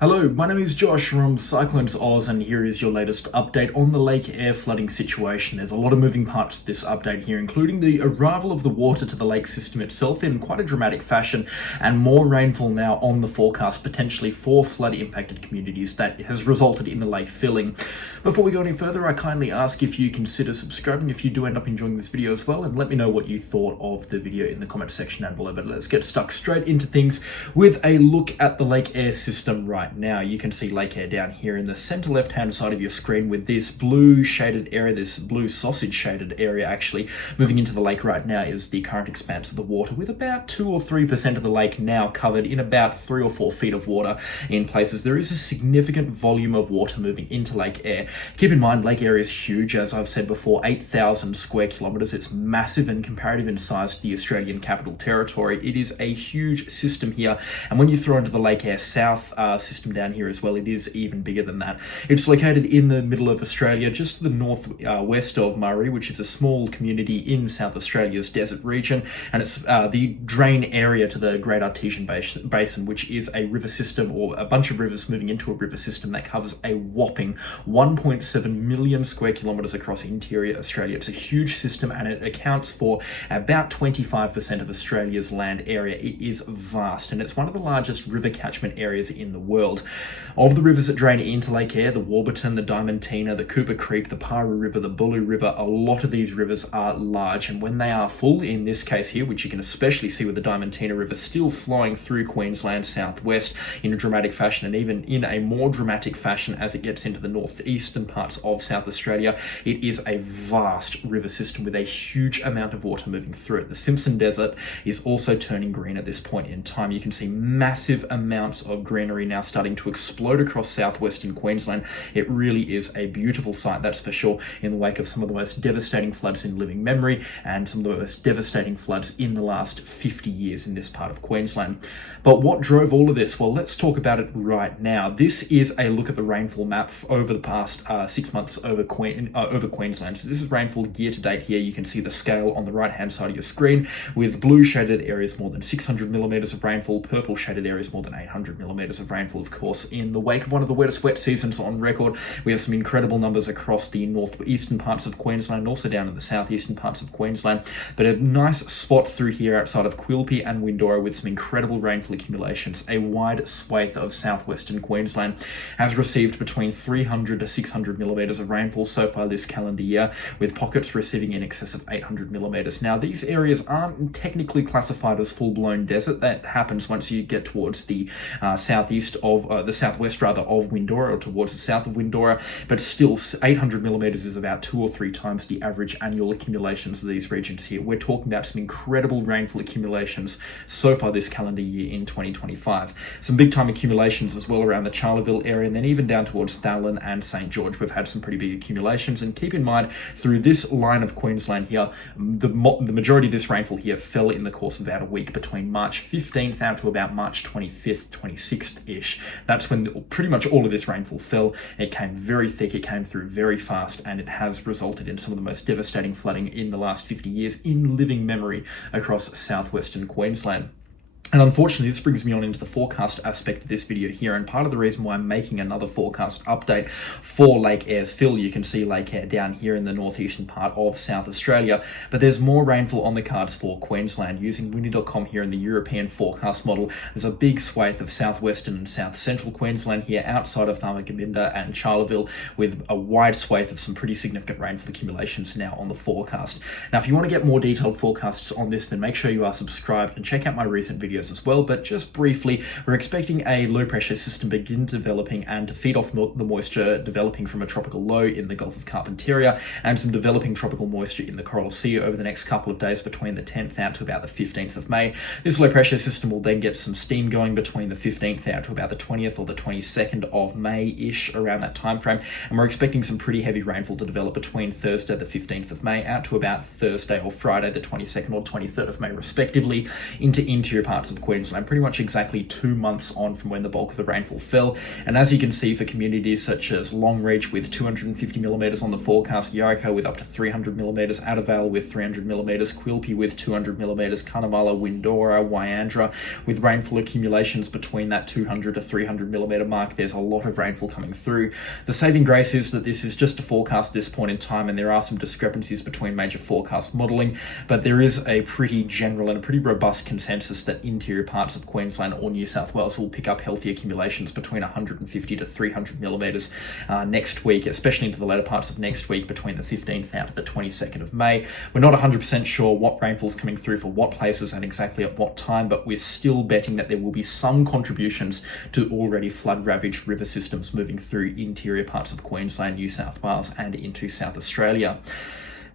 Hello, my name is Josh from CyclonesOZ, and here is your latest update on the Lake Eyre flooding situation. There's a lot of moving parts to this update here, including the arrival of the water to the lake system itself in quite a dramatic fashion, and more rainfall now on the forecast, potentially for flood-impacted communities that has resulted in the lake filling. Before we go any further, I kindly ask if you consider subscribing if you do end up enjoying this video as well, and let me know what you thought of the video in the comment section down below. But let's get stuck straight into things with a look at the Lake Eyre system right now. You can see Lake Eyre down here in the center left hand side of your screen with this blue shaded area, this blue sausage shaded area actually. Moving into the lake right now is the current expanse of the water, with about 2 or 3% of the lake now covered in about 3 or 4 feet of water in places. There is a significant volume of water moving into Lake Eyre. Keep in mind, Lake Eyre is huge, as I've said before, 8,000 square kilometers. It's massive and comparative in size to the Australian Capital Territory. It is a huge system here, and when you throw into the Lake Eyre South system down here as well, it is even bigger than that. It's located in the middle of Australia, just to the northwest of Murray, which is a small community in South Australia's desert region, and it's the drain area to the Great Artesian Basin, which is a river system, or a bunch of rivers moving into a river system that covers a whopping 1.7 million square kilometers across interior Australia. It's a huge system, and it accounts for about 25% of Australia's land area. It is vast, and it's one of the largest river catchment areas in the world. Of the rivers that drain into Lake Eyre, the Warburton, the Diamantina, the Cooper Creek, the Paru River, the Bullu River, a lot of these rivers are large, and when they are full, in this case here, which you can especially see with the Diamantina River still flowing through Queensland southwest in a dramatic fashion, and even in a more dramatic fashion as it gets into the northeastern parts of South Australia, it is a vast river system with a huge amount of water moving through it. The Simpson Desert is also turning green at this point in time. You can see massive amounts of greenery now starting to explode across southwestern Queensland. It really is a beautiful sight, that's for sure, in the wake of some of the most devastating floods in living memory and some of the most devastating floods in the last 50 years in this part of Queensland. But what drove all of this? Well, let's talk about it right now. This is a look at the rainfall map over the past 6 months over Queensland. So this is rainfall year to date here. You can see the scale on the right hand side of your screen, with blue shaded areas more than 600 millimeters of rainfall, purple shaded areas more than 800 millimeters of rainfall. Of course, in the wake of one of the wettest wet seasons on record, we have some incredible numbers across the northeastern parts of Queensland, also down in the southeastern parts of Queensland, but a nice spot through here outside of Quilpie and Windora with some incredible rainfall accumulations. A wide swathe of southwestern Queensland has received between 300 to 600 millimeters of rainfall so far this calendar year, with pockets receiving in excess of 800 millimeters. Now, these areas aren't technically classified as full-blown desert. That happens once you get towards the southwest of Windora, or towards the south of Windora, but still 800 millimeters is about 2 or 3 times the average annual accumulations of these regions here. We're talking about some incredible rainfall accumulations so far this calendar year in 2025. Some big time accumulations as well around the Charleville area, and then even down towards Thowlin and St. George, we've had some pretty big accumulations. And keep in mind, through this line of Queensland here, the majority of this rainfall here fell in the course of about a week, between March 15th out to about March 25th, 26th-ish. That's when pretty much all of this rainfall fell. It came very thick, it came through very fast, and it has resulted in some of the most devastating flooding in the last 50 years in living memory across southwestern Queensland. And unfortunately, this brings me on into the forecast aspect of this video here, and part of the reason why I'm making another forecast update for Lake Eyre's fill. You can see Lake Eyre down here in the northeastern part of South Australia, but there's more rainfall on the cards for Queensland. Using windy.com here in the European forecast model, there's a big swathe of southwestern and south central Queensland here outside of Tharmagambinda and Charleville, with a wide swathe of some pretty significant rainfall accumulations now on the forecast. Now, if you want to get more detailed forecasts on this, then make sure you are subscribed and check out my recent videos as well. But just briefly, we're expecting a low pressure system begin developing and to feed off the moisture developing from a tropical low in the Gulf of Carpentaria, and some developing tropical moisture in the Coral Sea over the next couple of days between the 10th out to about the 15th of May. This low pressure system will then get some steam going between the 15th out to about the 20th or the 22nd of May-ish, around that time frame, and we're expecting some pretty heavy rainfall to develop between Thursday the 15th of May out to about Thursday or Friday the 22nd or 23rd of May respectively into interior parts parts of Queensland, pretty much exactly 2 months on from when the bulk of the rainfall fell. And as you can see, for communities such as Longreach with 250mm on the forecast, Yarrika with up to 300mm, Addervale with 300mm, Quilpie with 200mm, Cunnamulla, Windora, Wyandra with rainfall accumulations between that 200 to 300mm mark. There's a lot of rainfall coming through. The saving grace is that this is just a forecast at this point in time, and there are some discrepancies between major forecast modelling, but there is a pretty general and a pretty robust consensus that interior parts of Queensland or New South Wales will pick up healthy accumulations between 150 to 300mm next week, especially into the later parts of next week between the 15th out to the 22nd of May. We're not 100% sure what rainfall's coming through for what places and exactly at what time, but we're still betting that there will be some contributions to already flood-ravaged river systems moving through interior parts of Queensland, New South Wales and into South Australia.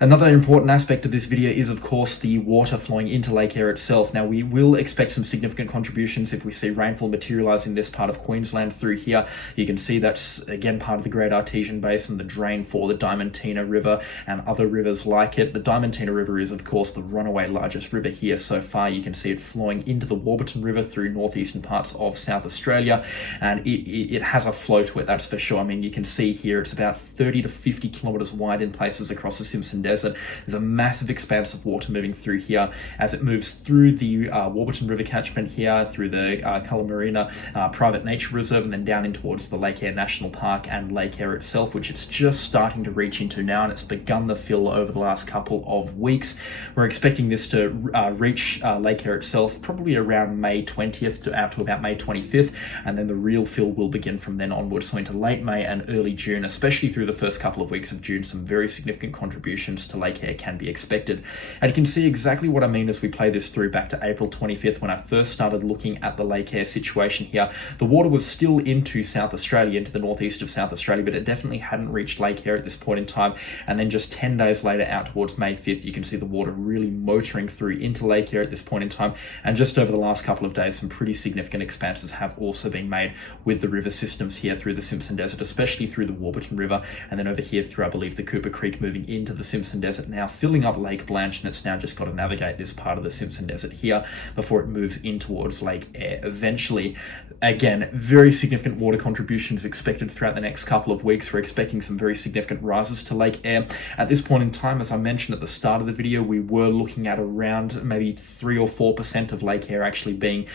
Another important aspect of this video is, of course, the water flowing into Lake Eyre itself. Now, we will expect some significant contributions if we see rainfall materialise in this part of Queensland through here. You can see that's, again, part of the Great Artesian Basin, the drain for the Diamantina River and other rivers like it. The Diamantina River is, of course, the runaway largest river here so far. You can see it flowing into the Warburton River through northeastern parts of South Australia, and it has a flow to it, that's for sure. I mean, you can see here it's about 30 to 50 kilometres wide in places across the Simpson Desert. There's a massive expanse of water moving through here as it moves through the Warburton River catchment here, through the Cullamarina Private Nature Reserve, and then down in towards the Lake Eyre National Park and Lake Eyre itself, which it's just starting to reach into now, and it's begun the fill over the last couple of weeks. We're expecting this to reach Lake Eyre itself probably around May 20th to out to about May 25th, and then the real fill will begin from then onwards, so into late May and early June, especially through the first couple of weeks of June. Some very significant contributions to Lake Eyre can be expected. And you can see exactly what I mean as we play this through back to April 25th when I first started looking at the Lake Eyre situation here. The water was still into South Australia, into the northeast of South Australia, but it definitely hadn't reached Lake Eyre at this point in time. And then just 10 days later, out towards May 5th, you can see the water really motoring through into Lake Eyre at this point in time. And just over the last couple of days, some pretty significant expanses have also been made with the river systems here through the Simpson Desert, especially through the Warburton River, and then over here through, I believe, the Cooper Creek, moving into the Simpson Desert, now filling up Lake Blanche, and it's now just got to navigate this part of the Simpson Desert here before it moves in towards Lake Eyre eventually. Again, very significant water contributions expected throughout the next couple of weeks. We're expecting some very significant rises to Lake Eyre. At this point in time, as I mentioned at the start of the video, we were looking at around maybe 3 or 4% of Lake Eyre actually being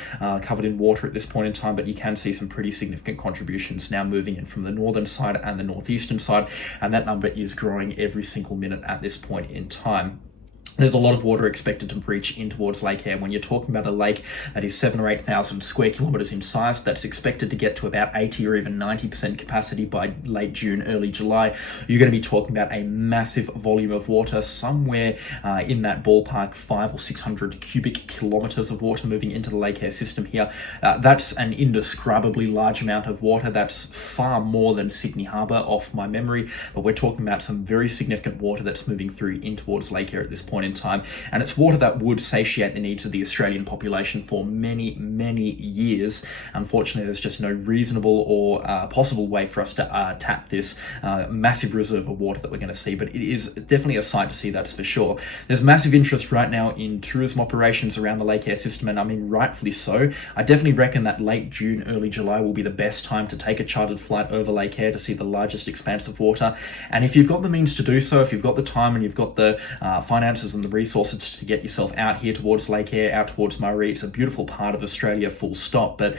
covered in water at this point in time, but you can see some pretty significant contributions now moving in from the northern side and the northeastern side, and that number is growing every single minute at this point in time. There's a lot of water expected to reach in towards Lake Eyre. When you're talking about a lake that is 7,000 or 8,000 square kilometres in size, that's expected to get to about 80 or even 90% capacity by late June, early July. You're going to be talking about a massive volume of water, somewhere in that ballpark, 500 or 600 cubic kilometres of water moving into the Lake Eyre system here. That's an indescribably large amount of water. That's far more than Sydney Harbour off my memory, but we're talking about some very significant water that's moving through in towards Lake Eyre at this point in time, and it's water that would satiate the needs of the Australian population for many, many years. Unfortunately, there's just no reasonable or possible way for us to tap this massive reserve of water that we're going to see, but it is definitely a sight to see, that's for sure. There's massive interest right now in tourism operations around the Lake Eyre system, and I mean rightfully so. I definitely reckon that late June, early July will be the best time to take a chartered flight over Lake Eyre to see the largest expanse of water. And if you've got the means to do so, if you've got the time and you've got the finances and the resources to get yourself out here towards Lake Eyre, out towards Murray, it's a beautiful part of Australia, full stop, but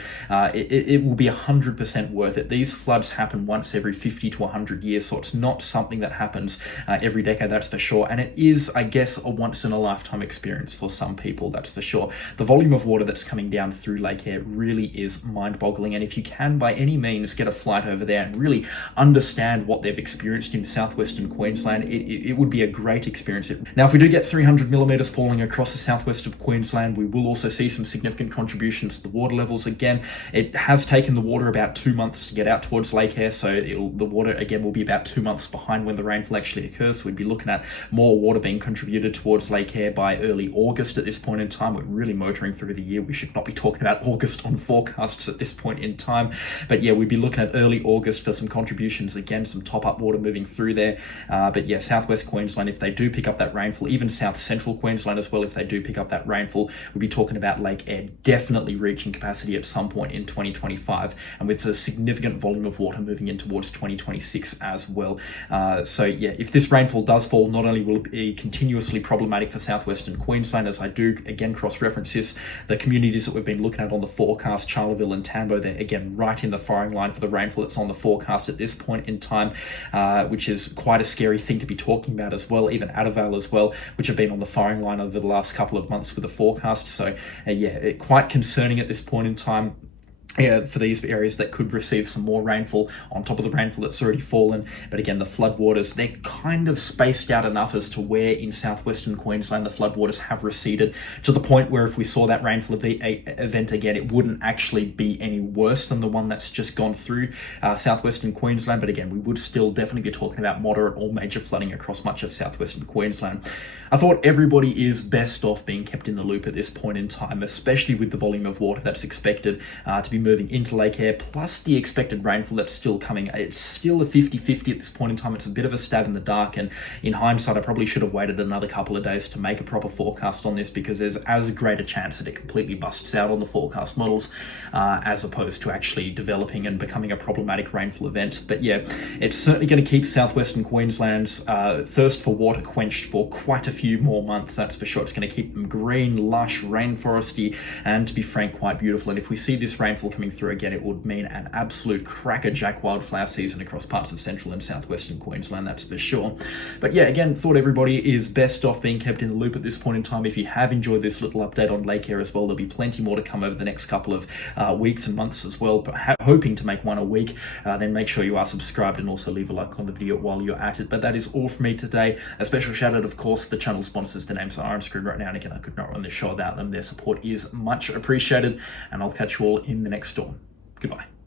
it will be 100% worth it. These floods happen once every 50 to 100 years, so it's not something that happens every decade, that's for sure. And it is, I guess, a once-in-a-lifetime experience for some people, that's for sure. The volume of water that's coming down through Lake Eyre really is mind-boggling, and if you can, by any means, get a flight over there and really understand what they've experienced in southwestern Queensland, it would be a great experience. Now, if we do get 300mm falling across the southwest of Queensland, we will also see some significant contributions to the water levels. Again, it has taken the water about 2 months to get out towards Lake Eyre, so the water again will be about 2 months behind when the rainfall actually occurs. So we'd be looking at more water being contributed towards Lake Eyre by early August at this point in time. We're really motoring through the year. We should not be talking about August on forecasts at this point in time, but yeah, we'd be looking at early August for some contributions. Again, some top-up water moving through there, but yeah, southwest Queensland, if they do pick up that rainfall, even even south central Queensland as well, if they do pick up that rainfall, we'll be talking about Lake Eyre definitely reaching capacity at some point in 2025, and with a significant volume of water moving in towards 2026 as well. So yeah, if this rainfall does fall, not only will it be continuously problematic for southwestern Queensland, as I do again cross-reference this, the communities that we've been looking at on the forecast, Charleville and Tambo, they're again right in the firing line for the rainfall that's on the forecast at this point in time, which is quite a scary thing to be talking about as well. Even Addervale as well, which have been on the firing line over the last couple of months with the forecast. So yeah, quite concerning at this point in time. For these areas that could receive some more rainfall on top of the rainfall that's already fallen. But again, the floodwaters, they're kind of spaced out enough as to where in southwestern Queensland the floodwaters have receded to the point where if we saw that rainfall event again, it wouldn't actually be any worse than the one that's just gone through southwestern Queensland. But again, we would still definitely be talking about moderate or major flooding across much of southwestern Queensland. I thought everybody is best off being kept in the loop at this point in time, especially with the volume of water that's expected to be moving into Lake Eyre, plus the expected rainfall that's still coming. It's still a 50-50 at this point in time. It's a bit of a stab in the dark, and in hindsight, I probably should have waited another couple of days to make a proper forecast on this, because there's as great a chance that it completely busts out on the forecast models as opposed to actually developing and becoming a problematic rainfall event. But yeah, it's certainly going to keep southwestern Queensland's thirst for water quenched for quite a few more months, that's for sure. It's going to keep them green, lush, rainforesty, and to be frank, quite beautiful. And if we see this rainfall coming through again, it would mean an absolute crackerjack wildflower season across parts of central and southwestern Queensland, that's for sure. But yeah, again, thought everybody is best off being kept in the loop at this point in time. If you have enjoyed this little update on Lake Eyre as well, there'll be plenty more to come over the next couple of weeks and months as well, but hoping to make one a week. Then make sure you are subscribed and also leave a like on the video while you're at it. But that is all from me today. A special shout out, of course, the channel sponsors. The names are on screen right now, and again, I could not run this show without them. Their support is much appreciated, and I'll catch you all in the next storm. Goodbye.